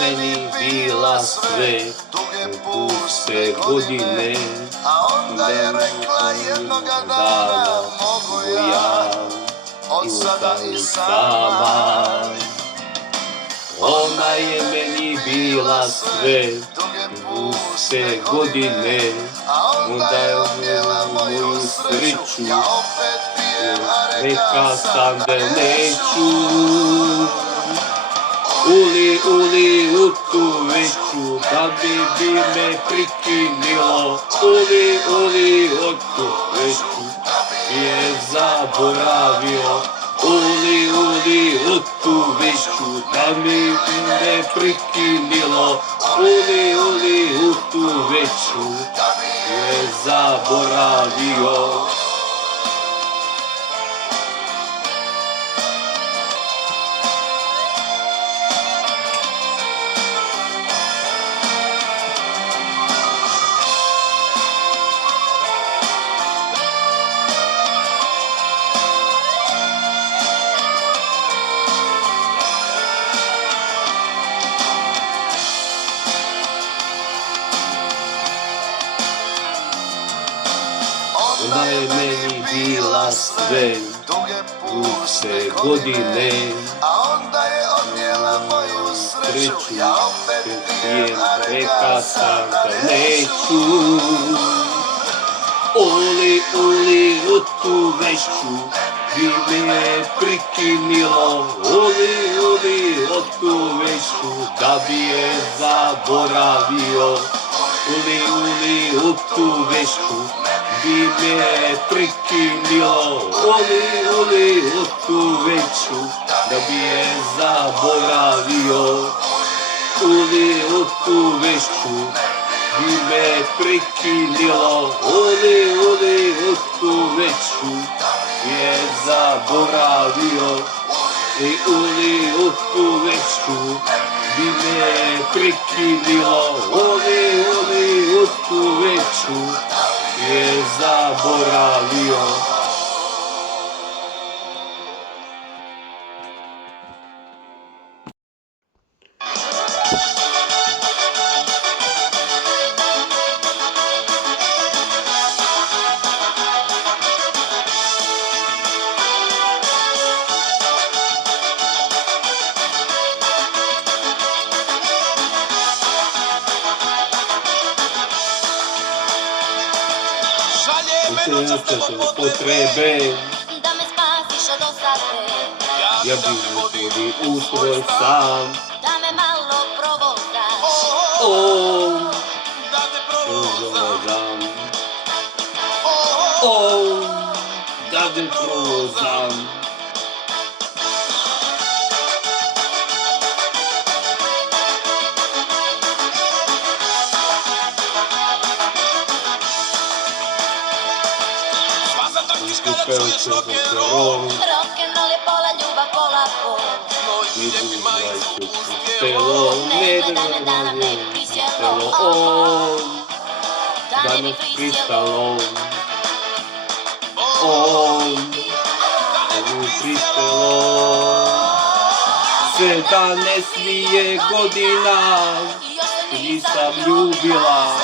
meni bila sve puste godine, a onda je rekla jednoga dana mogu ja od sada i sama. Ona je meni bila sve puste godine, a onda je odnijela moju sreću. Ja opet pijem, a rekla sam da neću. Uli u tu veću, da bi me prikinilo. Uli u tu veću, je zaboravio. Uli u tu veću, da bi me prikinilo. Uli u tu veću, je zaboravio. Ona je meni bila sve puste godine, a onda je odnijela moju sreću. Ja opet pijem, a rekla sam da neću. Uli u tu veću, bi me prikinilo. Uli u tu veću, da bi je zaboravio. Uli u tu veću, bi me prikinilo. Uli u tu veću, da bi je zaboravio. Uli u tu veću, bi me prikinilo. Uli u tu veću, je zaboravio. Uli u tu veću, bi me prikinilo. Uli u tu veću, je zaboravio. Potrebe da me spasiš od osade, ja bih vodi u svoj sam. da me malo provozaš, da te provozam. Da te provozam. Čuješ rock'n'roll, rock'n'roll je pola ljubav, pola bol. moj lijepi majcu uspjelo. Ne gledaj me da nam ne prisjelo, da ne bi prisjelo. Sedamnaest je godina, nisam ljubila.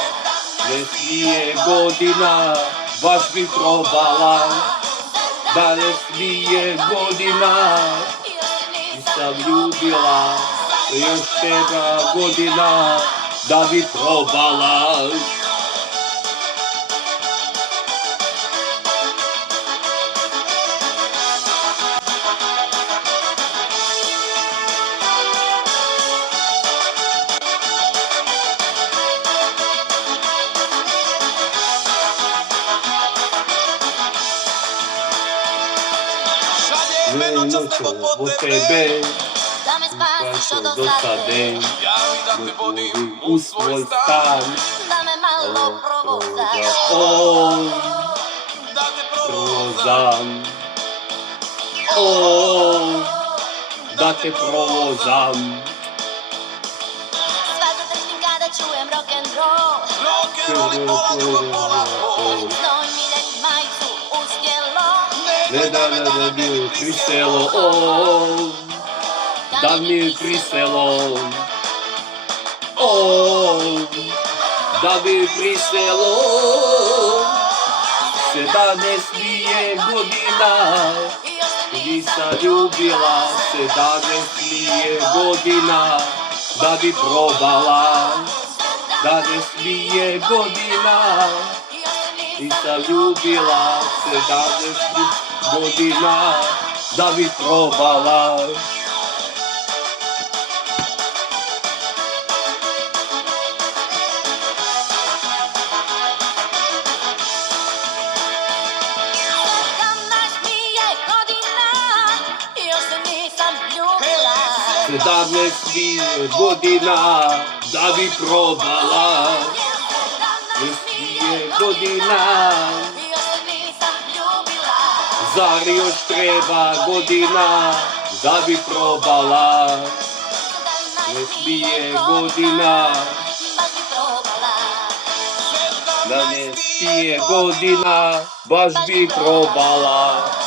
12 godina, baš bi probala. 12 godina, nisam ljubila. Još 7 godina, da bi probala. Me noćas nebo po tebe, Da me spasiš od osade, ja mi da te vodim u svoj stan. da me malo provozaš, Da te provozam. Da te provozam. sva zadržim kada čujem rock'n'roll. Rock'n'roll i pola ljubav, pola bol. Znoj mi nek majicu uz tijelo, Ne da mi priselo, da mi priselo. da bi priselo 17 godina i zaljubila 17 godina da bi probala 17 godina i zaljubila 17 godina da bi probala. Sedamnaest mi je godina da bi probala 17 godina zar još treba godina da bi probala 17 godina 17 godina baš bi probala